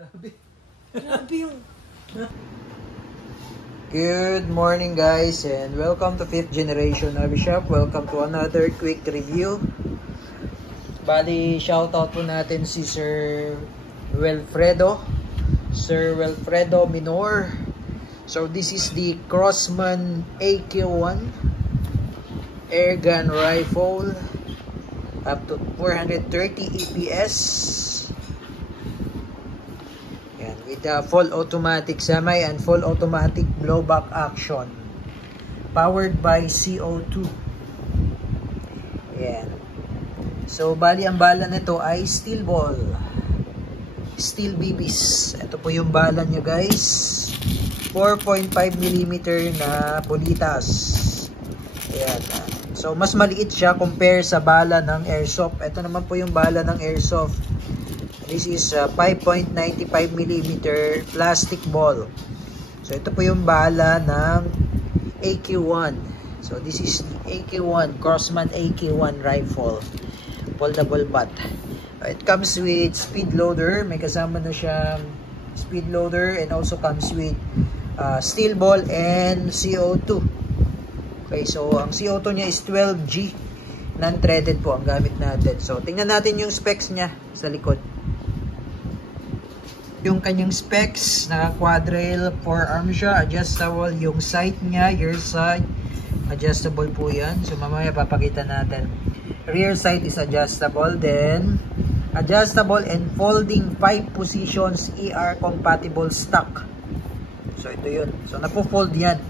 Grabe. Grabe yung... Good morning guys and welcome to 5th Generation Hobby Shop. Welcome to another quick review. Bali, shoutout po natin si Sir Wilfredo Minor. So this is the Crosman AK1 airgun rifle up to 430 EPS. Yan, with full automatic semi and full automatic blowback action. Powered by CO2. Yan. So bali ang bala nito ay steel ball. Steel BBs. Ito po yung bala niya guys. 4.5mm na bulitas. Ayan. So mas maliit siya compare sa bala ng airsoft. Ito naman po yung bala ng airsoft. This is 5.95mm plastic ball. So ito po yung bala ng AK1. So this is the AK1, Crosman AK1 rifle. Foldable butt. It comes with speed loader. May kasama na siyang speed loader and also comes with steel ball and CO2. Okay, so ang CO2 niya is 12G. Non-threaded po ang gamit natin. So tingnan natin yung specs niya sa likod. Yung kanyang specs, naka-quadrail forearm siya, adjustable yung sight niya, rear sight, adjustable po yan. So mamaya papakita natin. Rear sight is adjustable, then adjustable and folding 5 positions ER compatible stock. So ito yun. So napo-fold yan.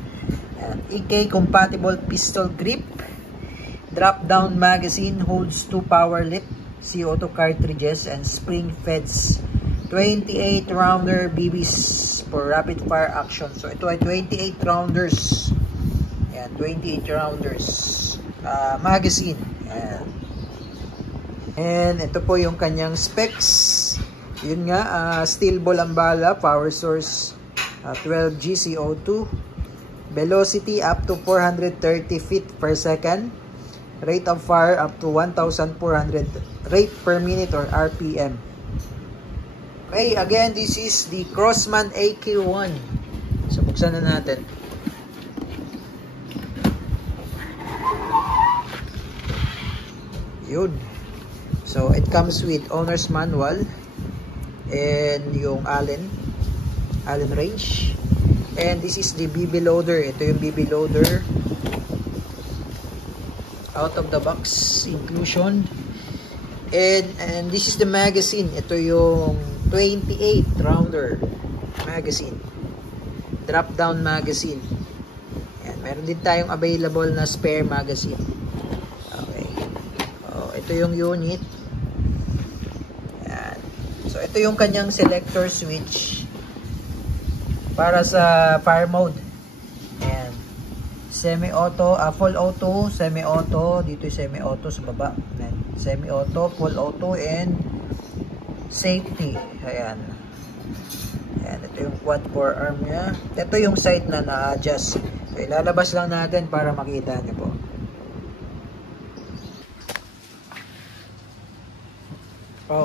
Ayan. EK compatible pistol grip. Drop down magazine, holds 2 power lip, CO2 cartridges and spring feds. 28 rounder BBs for rapid fire action. So ito ay 28 rounders. Ayan, 28 rounders magazine. Ayan. And ito po yung kanyang specs. Yun nga, steel ball ang bala, power source 12G CO2, velocity up to 430 feet per second, rate of fire up to 1,400 rate per minute or RPM. Okay, again, this is the Crosman AK1. So buksan na natin. Yun. So it comes with owner's manual and yung Allen wrench. And this is the BB loader. Ito yung BB loader. Out of the box inclusion. And this is the magazine. Ito yung 28 rounder magazine. Drop down magazine. Ayan, meron din tayong available na spare magazine. Okay. Oh, ito yung unit. Ayan. So ito yung kanyang selector switch para sa fire mode. Ayan. Semi-auto, full auto, semi-auto, dito yung semi-auto sa baba. Ayan. Semi-auto, full auto, and safety. Ayan. Ayan. Ito yung quad forearm niya. Ito yung side na na-adjust. So, ilalabas lang natin para makita niyo po.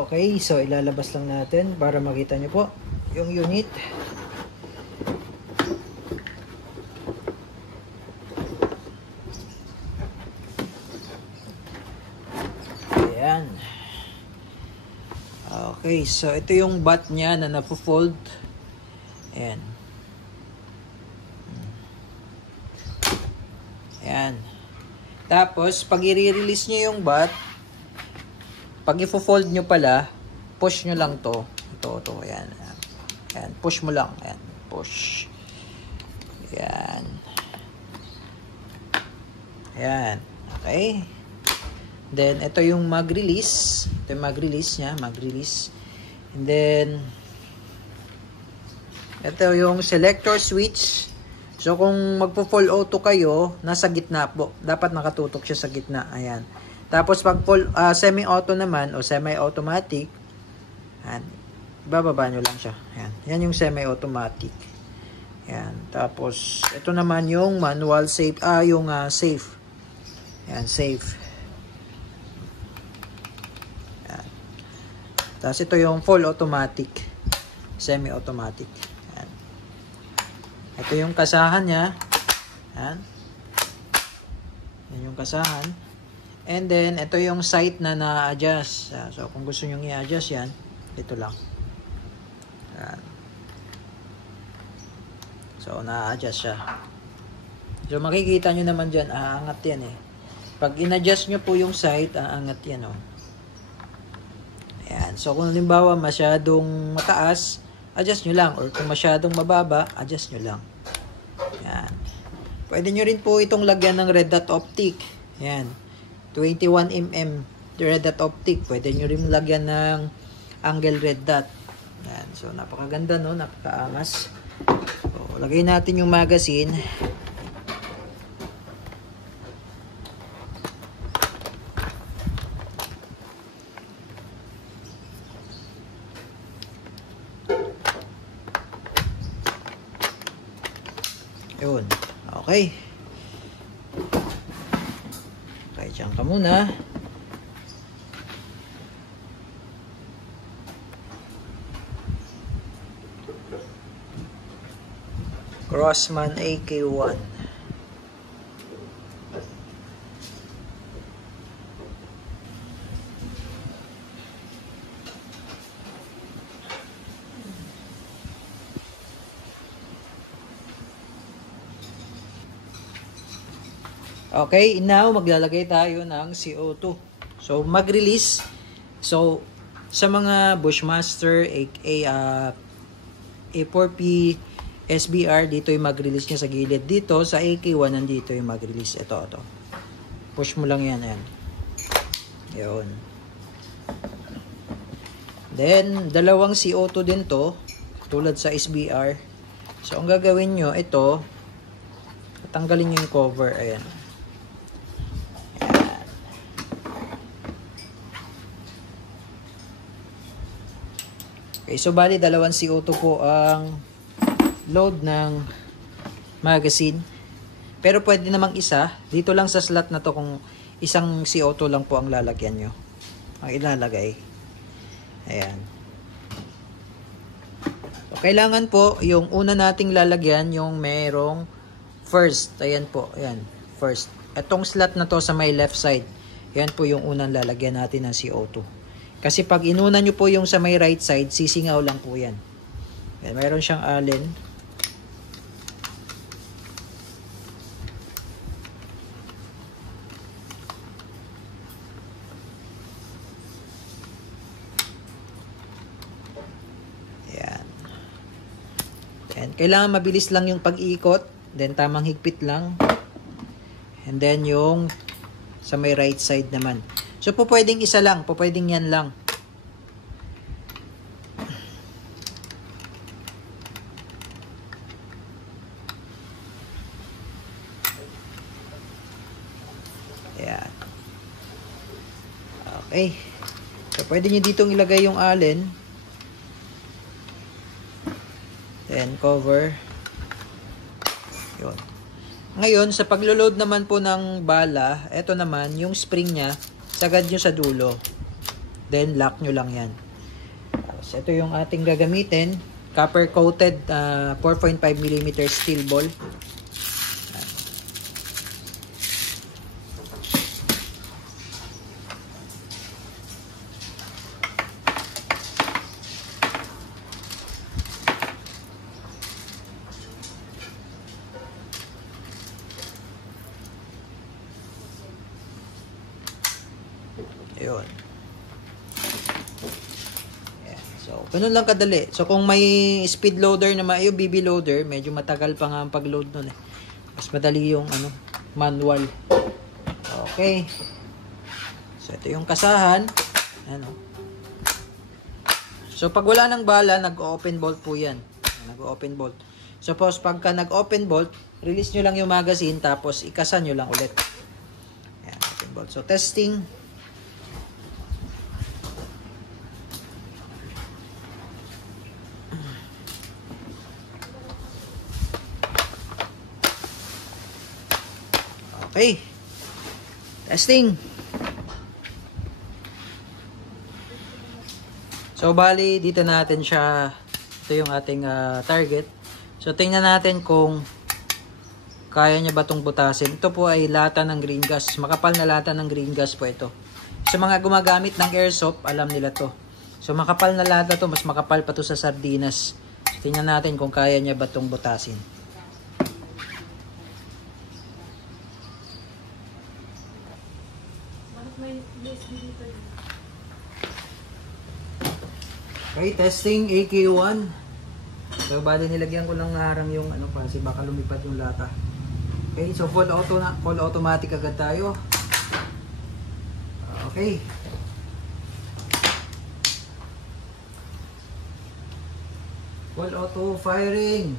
Okay. So, ilalabas lang natin para makita niyo po yung unit. Ayan. Okay, so ito yung butt niya na napo-fold. Ayan. Ayan. Tapos, pag i-release nyo yung butt, pag i-fold nyo pala, push nyo lang to. Ito. Ayan. Ayan. Push mo lang. Ayan. Push. Ayan. Ayan. Okay. Then, ito yung mag-release. Ito yung mag-release niya. Mag-release. And then, ito yung selector switch. So, kung magpo-full auto kayo, nasa gitna po. Dapat nakatutok siya sa gitna. Ayan. Tapos, pag semi-auto naman, o semi-automatic, ayan, bababa nyo lang siya. Ayan. Yan yung semi-automatic. Ayan. Tapos, ito naman yung manual safe. Yung safe. Ayan, safe. Tapos ito yung full automatic. semi-automatic. Yan. Ito yung kasahan niya. Yan. Yan yung kasahan. And then, ito yung sight na na-adjust. So, kung gusto nyo i-adjust yan, ito lang. Yan. So, na-adjust siya. So, makikita nyo naman dyan, aangat yan eh. Pag in-adjust nyo po yung sight, aangat yan oh. Ayan. So, kung halimbawa masyadong mataas, adjust nyo lang. Or kung masyadong mababa, adjust nyo lang. Ayan. Pwede nyo rin po itong lagyan ng red dot optic. Ayan. 21mm red dot optic. Pwede nyo rin lagyan ng angle red dot. Ayan. So, napakaganda no? Napakaangas. So, lagay natin yung magazine. Yun. Okay. Okay, dyan ka muna. Grossman AK1. Okay, now maglalagay tayo ng CO2. So, mag-release. So, sa mga Bushmaster, A4P, SBR, dito yung mag-release niya sa gilid. Dito, sa AK1, nandito yung mag-release. Ito. Push mo lang yan. Ayan. Yun. Then, dalawang CO2 din to. Tulad sa SBR. So, ang gagawin nyo, ito, tatanggalin nyo yung cover. Ayan. Okay, so bali dalawang CO2 po ang load ng magazine. Pero pwede namang isa. Dito lang sa slot na to kung isang CO2 lang po ang lalagyan nyo. Ang ilalagay. Ayan. So, kailangan po yung una nating lalagyan yung merong first. Ayan po. Ayan. First. Itong slot na to sa may left side. Ayan po yung unang lalagyan natin ng CO2. Kasi pag inuna nyo po yung sa may right side, sisingaw lang po yan. Ayan, mayroon siyang allen. Ayan. Then, kailangan mabilis lang yung pag-iikot. Then, tamang higpit lang. And then, yung sa may right side naman. So, po pwedeng isa lang. Po pwedeng yan lang. Ayan. Okay. So, pwede nyo ditong ilagay yung allen. Then, cover. Yun. Ngayon, sa paglo-load naman po ng bala, ito naman, yung spring niya, sagad nyo sa dulo. Then, lock nyo lang yan. So, ito yung ating gagamitin. Copper coated 4.5mm steel ball. Ayun. Yeah. So, ganun lang kadali. So, kung may speed loader naman, yung BB loader, medyo matagal pa nga ang pag-load nun eh. Mas madali yung manual. Okay. So, ito yung kasahan. Ano. So, pag wala ng bala, nag-open bolt po yan. Nag-open bolt. Suppose, pagka nag-open bolt, release nyo lang yung magazine, tapos ikasan nyo lang ulit. Ayan, open bolt. So, testing. Okay. Testing. So, bali, dito natin siya Ito yung ating target. So tingnan natin kung kaya niya ba itong butasin. Ito po ay lata ng green gas. Makapal na lata ng green gas po ito. Sa mga gumagamit ng airsoft, alam nila to. So makapal na lata to, mas makapal pa to sa sardinas. So, tingnan natin kung kaya niya ba itong butasin. Okay, testing AK1. So bali nilagyan ko lang harang yung ano kasi baka lumipad yung lata. Okay, so full automatic agad tayo. Okay. Full auto firing.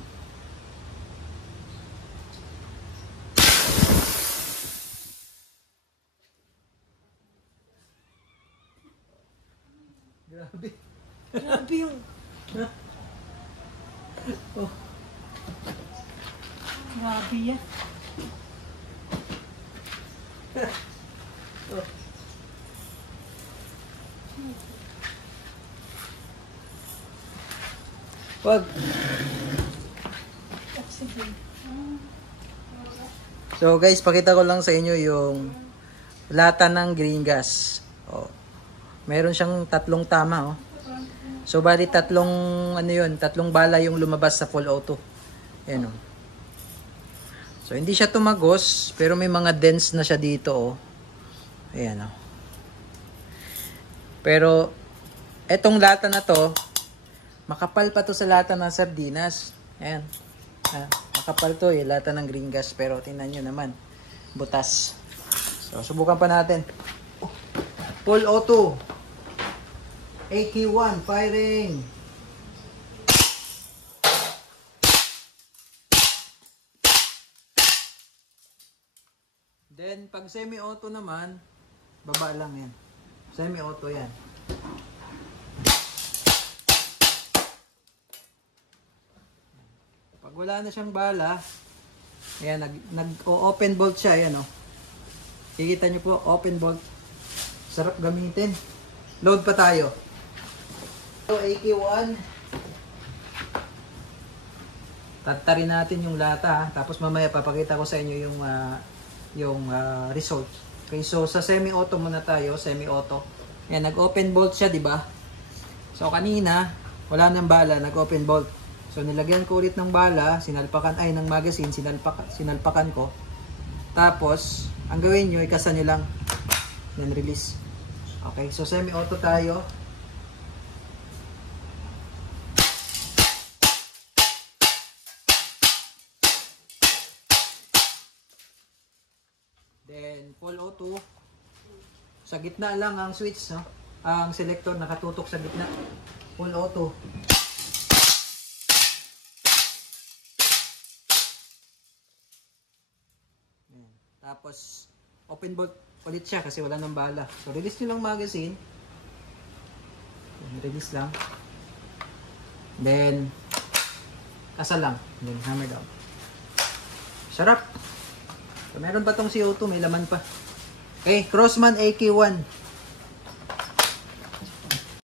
Grabe. Grabe yung... Oh. Grabe yan. Oh. Wag. So guys, pakita ko lang sa inyo yung lata ng green gas. Oh. Meron siyang tatlong tama, oh. So bali tatlong ano yun, tatlong bala yung lumabas sa full auto. Ayan, oh. So hindi siya tumagos, pero may mga dents na siya dito, oh. Ayan, oh. Pero etong lata na to, makapal pa to sa lata ng sardinas. Ayan. Makapal to eh, lata ng green gas, pero tingnan nyo naman, butas. So subukan pa natin. Full auto. AK1 firing. Then pag semi-auto naman, baba lang yan. Semi-auto yan. Pag wala na siyang bala, ayan, nag-open bolt siya, ayan, oh. Kikita nyo po, open bolt. Sarap gamitin. Load pa tayo. So, AK1. Tatarin natin yung lata, ha? Tapos mamaya papakita ko sa inyo yung result. Okay, so sa semi-auto muna tayo, semi-auto. Yan, nag-open bolt siya, di ba? So kanina, wala nang bala, nag-open bolt. So nilagyan ko ulit ng bala, ng magazine, sinalpakan ko. Tapos, ang gawin nyo, ikasa nyo lang, then release. Okay, so semi-auto tayo. Then, full auto. Sa gitna lang ang switch, no? Ang selector nakatutok sa gitna. Full auto. Ayan. Tapos, open bolt ulit siya kasi wala nang bala. So, release nyo lang magazine. Release lang. Then, asa lang. Then, hammer down. Sarap! So, meron pa tong CO2, may laman pa. Okay, Crossman AK1.